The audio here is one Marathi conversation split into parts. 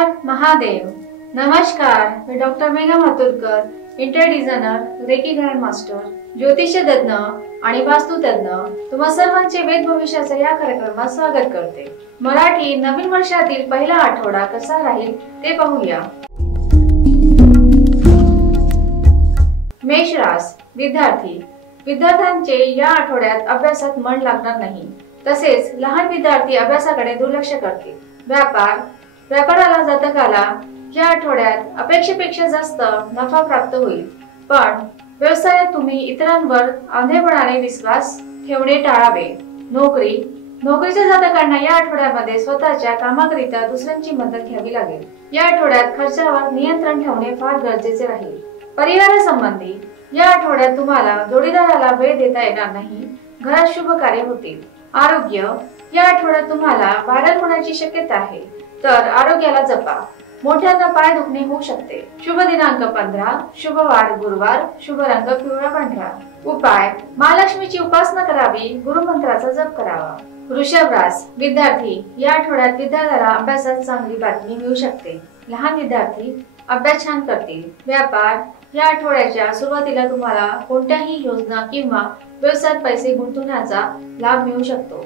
हर महादेव। नमस्कार, मी doctor Megha Maturkar, interior designer, reiki grand master, ज्योतिष्य तज्ञ आणि वास्तु तज्ञ, तुम्हा सर्वांचे वेद भविष्याच्या या कार्यक्रमात स्वागत करते। मराठी नवीन वर्षातील पहिला आठवडा कसा राहील ते पाहूया। मेष राशी विद्यार्थ्यांचे या आठवड्यात अभ्यासात मन लागणार नाही, तसेच लहान विद्यार्थी अभ्यासाकडे दुर्लक्ष करतील। व्यापाराला जातकाला या आठवड्यात अपेक्षेपेक्षा जास्त नफा प्राप्त होईल, पण व्यवसायात तुम्ही इतरांवर आंधळेपणाने विश्वास ठेवणे टाळावे। नोकरीच्या जातकांना या आठवड्यामध्ये स्वतःच्या कामाकरिता दुसऱ्यांची मदत घ्यावी लागेल। या आठवड्यात खर्चावर नियंत्रण ठेवणे फार गरजेचे राहील। परिवारासंबंधी या आठवड्यात तुम्हाला जोडीदाराला वेळ देता येणार नाही, घरात शुभ कार्य होतील। आरोग्य या आठवड्यात तुम्हाला व्हायरल होण्याची शक्यता आहे, तर आरोग्याला जपा। मोठ्यांना पाय दुखणे होऊ शकते। शुभ दिनांक 15, शुभ वार गुरुवार, शुभ रंग पिवळा पांढरा। उपाय, महालक्ष्मीची उपासना करावी, गुरुमंत्राचा जप करावा। वृषभ राशी विद्यार्थी या आठवड्यात विद्यार्थ्याला अभ्यासात चांगली बातमी मिळू शकते। लहान विद्यार्थी अभ्यास छान करतील। व्यापार या आठवड्याच्या सुरुवातीला तुम्हाला कोणत्याही योजना किंवा व्यवसायात पैसे गुंतवण्याचा लाभ मिळू शकतो।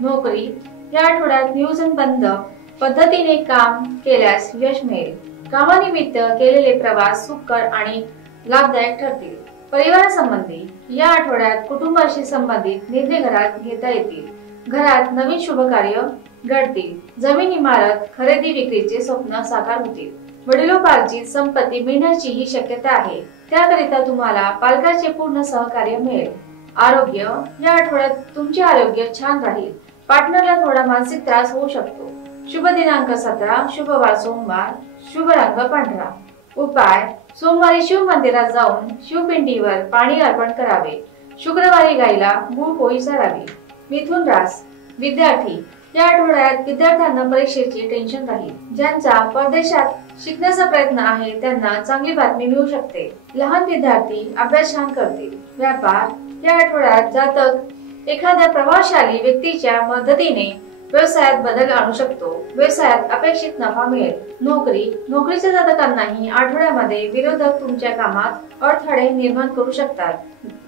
नोकरी या आठवड्यात नियोजनबद्ध पद्धतीने काम केल्यास यश मिळेल। कामानिमित्त केलेले प्रवास सुखकर आणि लाभदायक ठरतील। परिवारासंबंधी या आठवड्यात कुटुंबाशी संबंधित निर्णय घरात घेता येतील। घरात नवीन शुभ कार्य घडतील। जमीन इमारत खरेदी विक्रीचे स्वप्न साकार होतील। वडिलोपार्जित संपत्ती मिळण्याची ही शक्यता आहे, त्याकरिता तुम्हाला पालकाचे पूर्ण सहकार्य मिळेल। आरोग्य या आठवड्यात तुमचे आरोग्य छान राहील, पार्टनरला थोडा मानसिक त्रास होऊ शकतो। शुभ दिनांक 17, शुभ वार सोमवार, शुभ रंग पांढरा। उपाय, सोमवारी शिव मंदिरात जाऊन शिवपिंडीवर पाणी अर्पण करावे। शुक्रवारी गायीला गूळ पोळी चारावी। मिथुन राशी विद्यार्थी या आठवड्यात विद्यार्थ्यांना परीक्षेचे टेन्शन राहील। ज्यांचा परदेशात शिकण्याचा प्रयत्न आहे त्यांना चांगली बातमी मिळू शकते। लहान विद्यार्थी अभ्यास छान करतील। व्यापार या आठवड्यात जातक एखाद्या प्रभावशाली व्यक्तीच्या मदतीने व्यवसायात बदल आणू शकतो। व्यवसायात अपेक्षित नफा मिळेल। नोकरीच्या जातकांनाही आठवड्यामध्ये विरोधक तुमच्या कामात अडथळे निर्माण करू शकतात,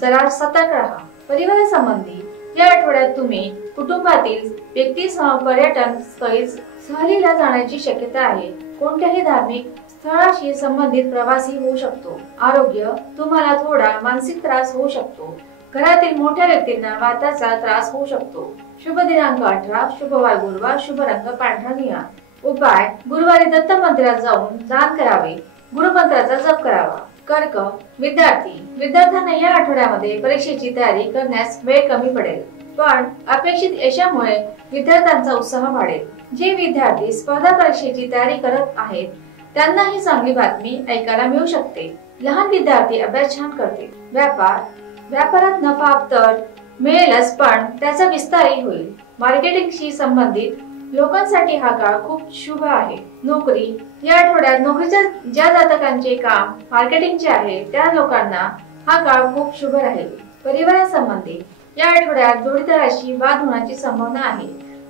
जरा सतर्क राहा। परिवारासंबंधी या आठवड्यात तुम्ही कुटुंबातील व्यक्तीसह पर्यटन स्थळी सहलीला जाण्याची शक्यता आहे। कोणत्याही धार्मिक स्थळाशी संबंधित प्रवासी होऊ शकतो। आरोग्य तुम्हाला थोडा मानसिक त्रास होऊ शकतो। घरातील मोठ्या व्यक्तींना वाताचा त्रास होऊ शकतो। शुभ दिनांक 18, शुभ वार गुरुवार, शुभ रंग पांढरा निळा। उपाय, गुरुवारी दत्त मंदिरात जाऊन दान करावे, गुरुमंत्राचा जप करावा। कर्क विद्यार्थ्यांना या आठवड्यामध्ये परीक्षेची तयारी करण्यास वेळ कमी पडेल, पण अपेक्षित यशामुळे विद्यार्थ्यांचा उत्साह वाढेल। जे विद्यार्थी स्पर्धा परीक्षेची तयारी करत आहेत त्यांना ही चांगली बातमी ऐकायला मिळू शकते। लहान विद्यार्थी अभ्यास छान करतील। व्यापारात नफा तर मिळेलच, पण त्याचा विस्तारही होईल। मार्केटिंगशी संबंधित लोकांसाठी हा काळ खूप शुभ आहे। नोकरी या आठवड्यात नोकरीच्या ज्या जातकांचे काम मार्केटिंगचे आहे त्या लोकांना हा काळ खूप शुभ राहील। परिवारासंबंधी या आठवड्यात जोडीदाराशी वाद होण्याची संभावना आहे।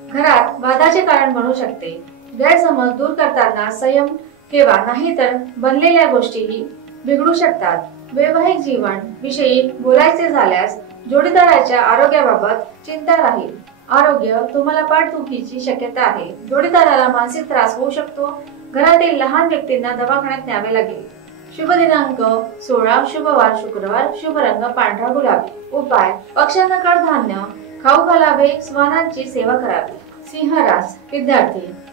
घरात वादाचे कारण बनू शकते। गैरसमज दूर करताना संयम ठेवा, नाहीतर बनलेल्या गोष्टीही बिघडू शकतात। वैवाहिक जीवन विषयी बोलायचे झाल्यास जोडीदाराच्या आरोग्याबाबत चिंता राहील। आरोग्य तुम्हाला पाठदुखीची शक्यता आहे। जोडीदाराला मानसिक त्रास होऊ शकतो। घरातील लहान व्यक्तींना दवाखान्यात न्यावे लागेल। शुभ दिनांक 16, शुभ वार शुक्रवार, शुभ रंग पांढरा गुलाबी। उपाय, पक्ष्यांना कडधान्य खाऊ घालावे, श्वानांची सेवा करावी। सिंह राशी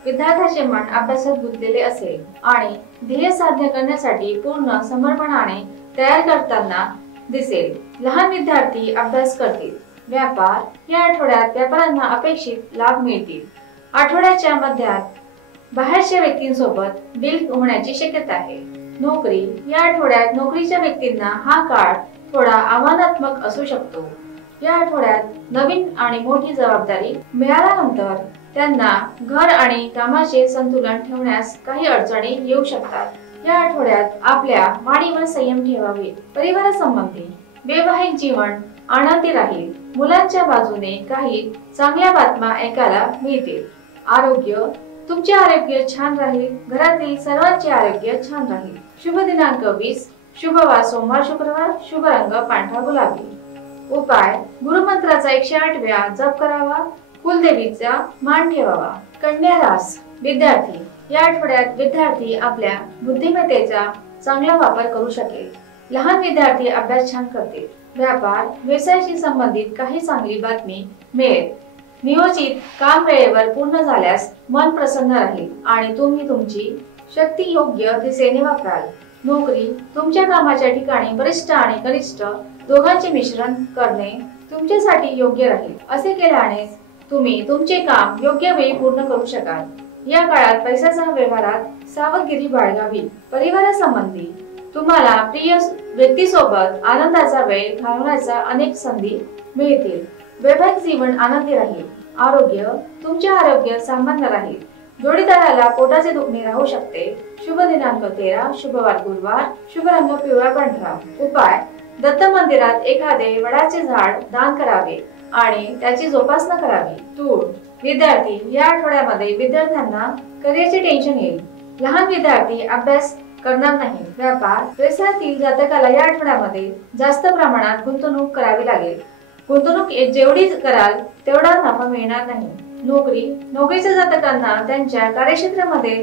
विद्यार्थ्याचे मन अभ्यासात गुंतलेले असेल आणि ध्येय साध्य करण्यासाठी पूर्ण समर्पणाने तयार करताना दिसेल। लहान विद्यार्थी अभ्यास करतील। व्यापार या आठवड्यात व्यापाऱ्यांना अपेक्षित लाभ मिळतील। आठवड्याच्या मध्यात बाहेरच्या व्यक्तींसोबत डील होण्याची शक्यता आहे। नोकरी या आठवड्यात नोकरीच्या व्यक्तींना हा काळ थोडा आव्हानात्मक असू शकतो। या आठवड्यात नवीन आणि मोठी जबाबदारी मिळाल्यानंतर त्यांना घर आणि कामाचे संतुलन ठेवण्यास काही अडचणी येऊ शकतात। या आठवड्यात आपल्या वाणीवर संयम ठेवावे। परिवारासंबंधी वैवाहिक जीवन आनंदी राहील। मुलांच्या बाजूने काही चांगल्या बातम्या ऐकायला मिळतील। आरोग्य तुमचे आरोग्य छान राहील, घरातील सर्वांचे आरोग्य छान राहील। शुभ दिनांक 20, शुभ वार सोमवार शुक्रवार, शुभ रंग पांढरा गुलाबी। उपाय, गुरुमंत्राचा 108 वेळा जप करावा, कुलदेवीचा मान ठेवावा। कन्या रास विद्यार्थी, या आठवड्यात विद्यार्थी आपल्या बुद्धिमत्तेचा चांगला वापर करू शकेल। लहान विद्यार्थी अभ्यास छान करतील। व्यापार व्यवसायाशी संबंधित काही चांगली बातमी मिळेल। नियोजित काम वेळेवर पूर्ण झाल्यास मन प्रसन्न राहील आणि तुम्ही तुमची शक्ती योग्य दिशेने वापराल। नोकरी, तुमच्या कामाच्या ठिकाणी वरिष्ठ आणि कनिष्ठ दोघांचे मिश्रण करणे तुमच्यासाठी योग्य राहील। असे केल्याने तुम्ही तुमचे काम योग्य वेळी पूर्ण करू शकाल। या काळात पैशाच्या व्यवहारात सावधगिरी बाळगावी। परिवारासंबंधी तुम्हाला प्रिय व्यक्तीसोबत आनंदाचा वेळ घालवण्याच्या अनेक संधी मिळतील। वैवाहिक जीवन आनंदी राहील। आरोग्य, तुमचे आरोग्य सामान्य राहील। जोडीदाराला पोटाचे दुखणे राहू शकते। शुभ दिनांक 13, शुभ वार गुरुवार, शुभ रंग पिवळा पांढरा। उपाय, दत्त मंदिरात एखादे वडाचे झाड दान करावे आणि त्याची जोपासना करावी। तूळ विद्यार्थी, या आठवड्यामध्ये विद्यार्थ्यांना करिअरचे टेन्शन येईल। लहान विद्यार्थी अभ्यास करणार नाही। व्यापार व्यवसायातील जातकाला या आठवड्यामध्ये जास्त प्रमाणात गुंतवणूक करावी लागेल। गुंतवणूक जेवढी कराल तेवढा नफा मिळणार नाही। नोकरीच्या जातकांना त्यांच्या कार्यक्षेत्रामध्ये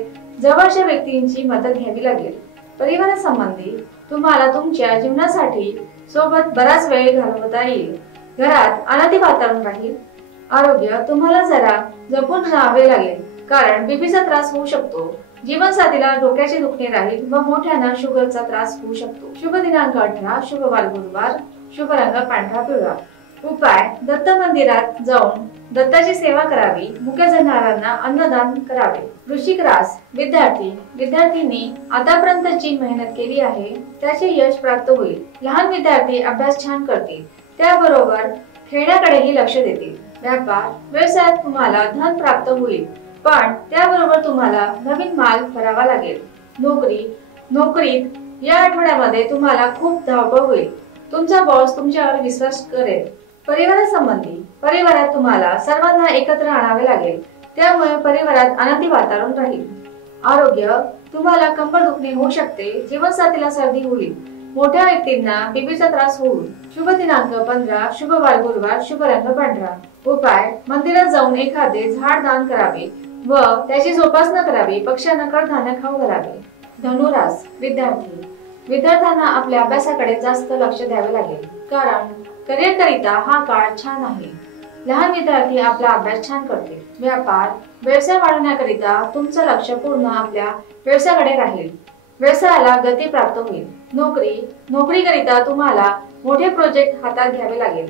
जवळच्या व्यक्तींची मदत घ्यावी लागेल। परिवारासंबंधी तुम्हाला तुमच्या जीवनासाठी सोबत बराच वेळ घालवता येईल। घरात आनंदी वातावरण राहील। आरोग्य, तुम्हाला जरा जपून राहावे लागेल कारण बीपीचा त्रास होऊ शकतो। जीवनसाथीला डोक्याचे दुखणे राहील व मोठ्यांना शुगरचा त्रास होऊ शकतो। शुभ दिनांक 18, शुभ वार गुरुवार, शुभ रंग पांढरा पिवळा। उपाय, दत्त मंदिरात जाऊन दत्ताची सेवा करावी। मुख्य जनावरांना अन्नदान करावे। वृश्चिक रास विद्यार्थ्यांनी आतापर्यंतची मेहनत केली आहे त्याचे यश प्राप्त होईल। लहान विद्यार्थी अभ्यास छान करतील, त्याबरोबर खेळण्याकडेही लक्ष देतील। व्यापार व्यवसायात तुम्हाला धन प्राप्त होईल पण त्याबरोबर तुम्हाला नवीन माल भरावा लागेल। नोकरीत या आठवड्यामध्ये तुम्हाला खूप धावपळ होईल। तुमचा बॉस तुमच्यावर विश्वास करेल। परिवारात तुम्हाला सर्वांना एकत्र आणावे लागेल, त्यामुळे परिवारात आनंदी वातावरण राहील। आरोग्य, तुम्हाला कंबर दुखणे होऊ शकते। जीवनसाथीला सर्दी होईल। मोठ्या व्यक्तींना बीपीचा त्रास होईल। शुभ दिनांक 15, शुभ वार गुरुवार, शुभ रंग पांढरा। उपाय, मंदिरात जाऊन एखादे झाड दान करावे व त्याची जोपासना करावी। पक्ष्यांना कडधान्य खाऊ घालावे। धनुरास विद्यार्थ्यांना आपल्या अभ्यासाकडे जास्त लक्ष द्यावे लागेल कारण करिअर करिता हा काळ छान आहे। लहान विद्यार्थी आपला अभ्यास छान करतील। व्यापार व्यवसाय वाढवण्याकरिता तुमचं लक्ष पूर्ण आपल्या व्यवसायाकडे राहील। व्यवसायाला गती प्राप्त होईल। नोकरीकरिता तुम्हाला मोठे प्रोजेक्ट हातात घ्यावे लागेल,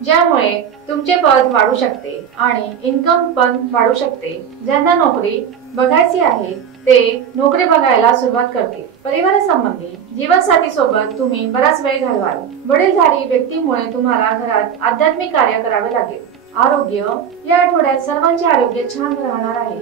ज्यामुळे तुमचे पद वाढू शकते आणि इन्कम पण वाढू शकते। ज्यांना नोकरी बघायची आहे ते नोकरी बघायला सुरुवात करतील। परिवारासंबंधी जीवनसाथी सोबत तुम्ही बराच वेळ घालवाल। वडीलधारी व्यक्तीमुळे तुम्हाला घरात आध्यात्मिक कार्य करावे लागेल। आरोग्य, या आठवड्यात सर्वांचे आरोग्य छान राहणार आहे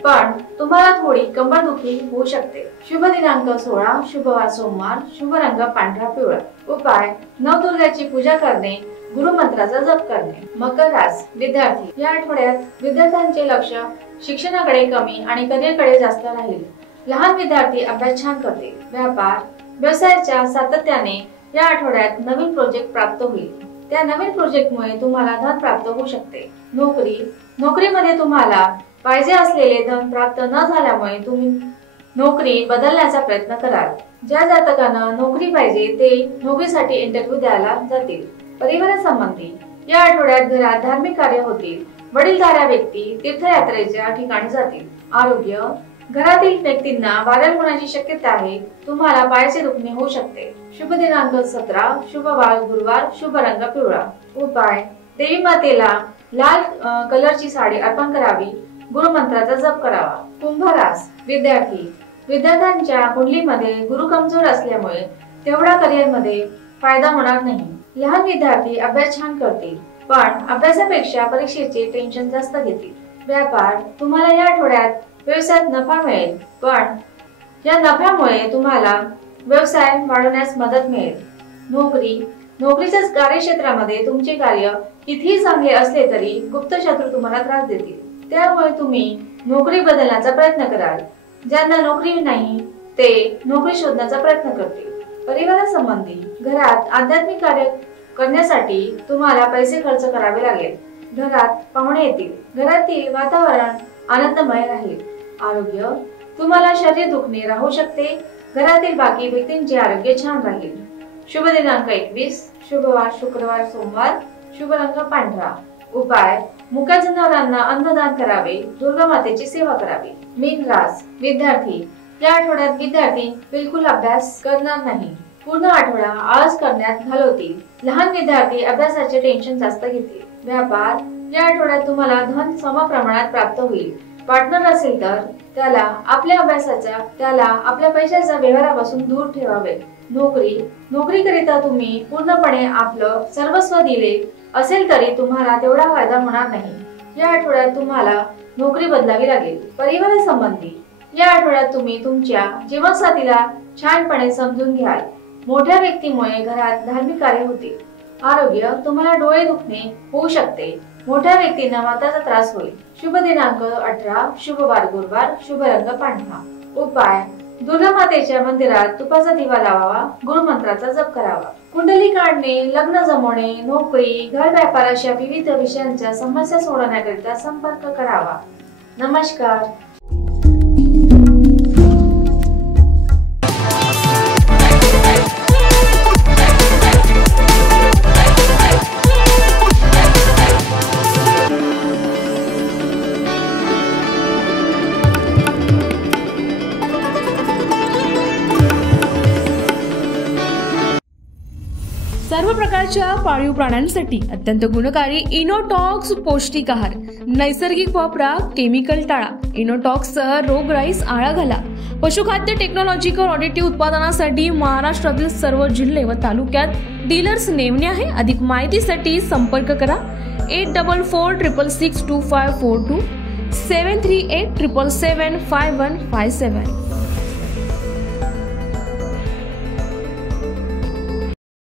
पण तुम्हाला थोडी कंबरदुखी होऊ शकते। शुभ दिनांक 16, शुभ वार सोमवार, शुभ रंग पांढरा पिवळा। उपाय, नवदुर्गाची पूजा करणे, गुरुमंत्राचा जप करणे। मकर रास विद्यार्थी, या आठवड्यात विद्यार्थ्यांचे लक्ष शिक्षणाकडे कमी आणि करिअरकडे जास्त राहील। लहान विद्यार्थी अभ्यास छान करतील। व्यापार व्यवसायाच्या सातत्याने या आठवड्यात नवीन प्रोजेक्ट प्राप्त होईल। त्या नवीन प्रोजेक्टमुळे तुम्हाला धन प्राप्त होऊ शकते। नोकरीमध्ये तुम्हाला पाहिजे असलेले धन प्राप्त न झाल्यामुळे तुम्ही नोकरी बदलण्याचा प्रयत्न कराल। ज्या जातकांना नोकरी पाहिजे ते नोकरीसाठी इंटरव्ह्यू द्यायला जातील। परिवारासंबंधी या आठवड्यात घरात धार्मिक कार्य होतील। वडीलधाऱ्या व्यक्ती तीर्थयात्रेच्या ठिकाणी जातील। आरोग्य, घरातील व्यक्तींना वायरल होण्याची शक्यता आहे। तुम्हाला पायाचे दुखणे होऊ शकते। शुभ दिनांक 17, शुभ वार गुरुवार, शुभ रंग पिवळा। उपाय, देवी मातेला लाल कलरची साडी अर्पण करावी। गुरुमंत्राचा जप करावा। कुंभ रास विद्यार्थ्यांच्या कुंडलीमध्ये गुरु कमजोर असल्यामुळे तेवढा करिअरमध्ये फायदा होणार नाही। लहान विद्यार्थी अभ्यास छान करतील पण अभ्यासापेक्षा परीक्षेचे टेन्शन जास्त घेतील। व्यापार, तुम्हाला या आठवड्यात व्यवसायात नफा मिळेल पण या नफ्यामुळे तुम्हाला व्यवसाय वाढवण्यास मदत मिळेल। नोकरीच्या कार्यक्षेत्रामध्ये तुमचे कार्य कितीही चांगले असले तरी गुप्त शत्रू तुम्हाला त्रास देतील। त्यामुळे तुम्ही नोकरी बदलण्याचा प्रयत्न कराल. ज्यांना नोकरी नाही ते नोकरी शोधण्याचा प्रयत्न करतील. परिवारासंबंधी घरात आध्यात्मिक कार्य करण्यासाठी तुम्हाला पैसे खर्च करावे लागेल. घरात पाहुणे येतील. घरातील वातावरण आनंदमय राहील. आरोग्य, तुम्हाला शरीर दुखणे राहू शकते. घरातील बाकी व्यक्तींचे आरोग्य छान राहील. शुभ दिनांक 21, शुभवार शुक्रवार सोमवार, शुभ रंग पांढरा. उपाय, मुक्या जनावरांना अन्नदान करावे. दुर्गा मातेची सेवा करावी. मीन रास, विद्यार्थी, या आठवड्यात विद्यार्थी बिलकुल अभ्यास करणार नाही. पूर्ण आठवडा आळस करण्यात घालवतील. लहान विद्यार्थी अभ्यासाचे टेन्शन जास्त घेतील. व्यापार, या आठवड्यात तुम्हाला धन समप्रमाणात प्राप्त होईल. पार्टनर असेल तर त्याला आपल्या पैशाच्या व्यवहारापासून दूर ठेवावे. नोकरीकरिता तुम्ही पूर्णपणे आपलं सर्वस्व दिले असेल तरी तुम्हाला तेवढा फायदा होणार नाही. या आठवड्यात तुम्हाला नोकरी बदलावी लागेल. परिवारासंबंधी, या आठवड्यात तुम्ही तुमच्या जीवनसाथीला छानपणे समजून घ्याल. मोठ्या व्यक्तीमुळे घरात धार्मिक कार्य होतील. आरोग्य, तुम्हाला डोळे दुखणे होऊ शकते. मोठ्या व्यक्तींना वाताचा त्रास होईल. शुभ दिनांक 18, शुभवार गुरुवार, शुभ रंग पांढरा. उपाय, दुर्गा मातेच्या मंदिरात तुपाचा दिवा लावावा. गुरुमंत्राचा जप करावा. कुंडली काढणे, लग्न जमवणे, नोकरी, घर व्यापार अशा विविध विषयांच्या समस्या सोडवण्याकरिता संपर्क करावा. नमस्कार. सर्व प्रकारच्या पाळीव प्राण्यांसाठी अत्यंत गुणकारी इनोटॉक्स पौष्टिक आहार. नैसर्गिक वापरा, केमिकल टाळा. इनोटॉक्स सह रोगराईस आळा घाला. पशुखाद्य टेक्नॉलॉजिकल ऑडिटिव्ह उत्पादनासाठी महाराष्ट्रातील सर्व जिल्हे व तालुक्यात डीलर्स नेमणे आहे. अधिक माहितीसाठी संपर्क करा 8446625542 738777557.